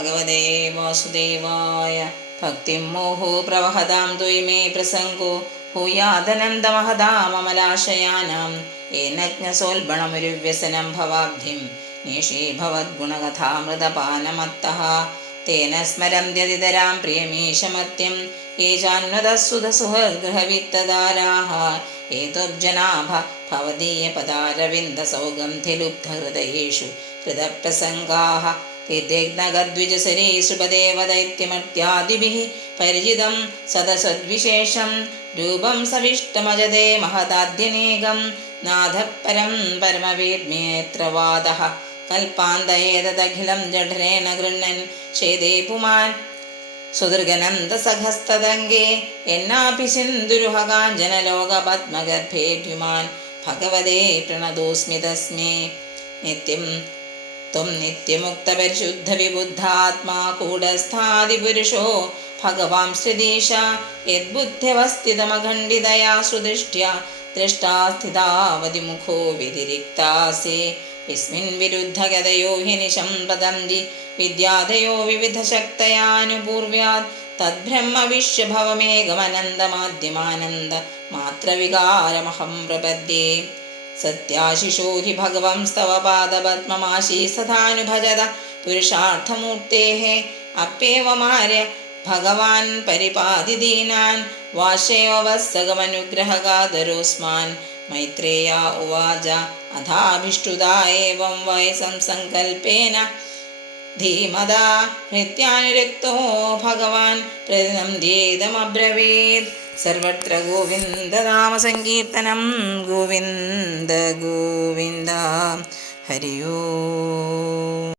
ഭഗവതേ വാസുദേവായ. ഭക്തിം മോഹോ പ്രവഹതാം ത്വയിമേ പ്രസംഗോ ഭൂയാദനന്ദമഹതാമമലാശയാനാം ഏനജ്ഞസോൽബണമുരുവ്യസനം ഭവാബ്ധിം നിഷീഭവദ്ഗുണകഥാമൃതപാനമത്തഃ തേന സ്മരന്ത്യതിതരാം പ്രിയമീശമത്യം യേ ചാന്വതസുധസുഹൃദ്ഗൃഹവിത്തതാരാः ഏതോബ്ജനാഭ ഭവദീയപദാരവിന്ദസൗഗന്ധിലുബ്ധഹൃദയേഷു ഹൃദപ്രസംഗാः തീർത്ഥേഗ്നഗദ്വിജസരീഷു പദേവദൈത്യമർത്യാദിഭിः പരിചിതം സദസദ്വിശേഷം രൂപം സവിഷ്ടമജതേ മഹദാദ്യനേകം നാഥപരം പരമവേദ്മേത്ര വാദഃ കൽപ്പാന്തയേതദഖിലം ജഠരേണ ഗൃണ്ണൻ ഛേദേ പുമാൻ സുദൃഗനന്ദസഖസ്തദംഗേ എന്നാപി സിന്ധുരുഹകാഞ്ജനലോകപദ്മഗർഭേദ്യുമാൻ ഭഗവതേ പ്രണതോസ്മി തസ്മൈ നിത്യം ത്വം നിത്യമുക്തപരിശുദ്ധവിബുദ്ധാത്മാ കൂടസ്ഥാദിപുരുഷോ ഭഗവാൻ ശ്രീദീശ യദ്ബുദ്ധ്യവസ്ഥിതമഖണ്ഡിതയാ സുദൃഷ്ട്യാ ദ്രഷ്ടാ സ്ഥിതാവതിമുഖോ വ്യതിരിക്താസേ യസ്മിൻ വിരുദ്ധഗതയോ ഹി നിശം വദന്തി വിദ്യാധയോ വിവിധശക്തയാനുപൂർവ്യാത് തദ്ബ്രഹ്മവിശ്വഭവമേകമനന്തമാദ്യമാനന്ദ മാത്രവികാരമഹം പ്രപദ്യേ. സത്യാശിഷോ ഹി ഭഗവംസ്തവ പാദപദ്മമാശീസഥാനുഭജത പുരുഷാർത്ഥമൂർത്തേഃ അപ്യേവമാര്യ ഭഗവാൻ പരിപാതി ദീനാൻ വാശയോവസ്സകമനുഗ്രഹകാതരോസ്മാൻ. മൈത്രേയ ഉവാച അഥാഭിഷ്ടുതാ ഏവം വൈ സംസങ്കൽപ്പേന ധീമതാ ഭൃത്യാനുരക്തോ ഭഗവാൻ പ്രതിനന്ദ്യേതമബ്രവീത്. സർവത്ര ഗോവിന്ദനാമസങ്കീർത്തനം. ഗോവിന്ദ ഗോവിന്ദ. ഹരി ഓം.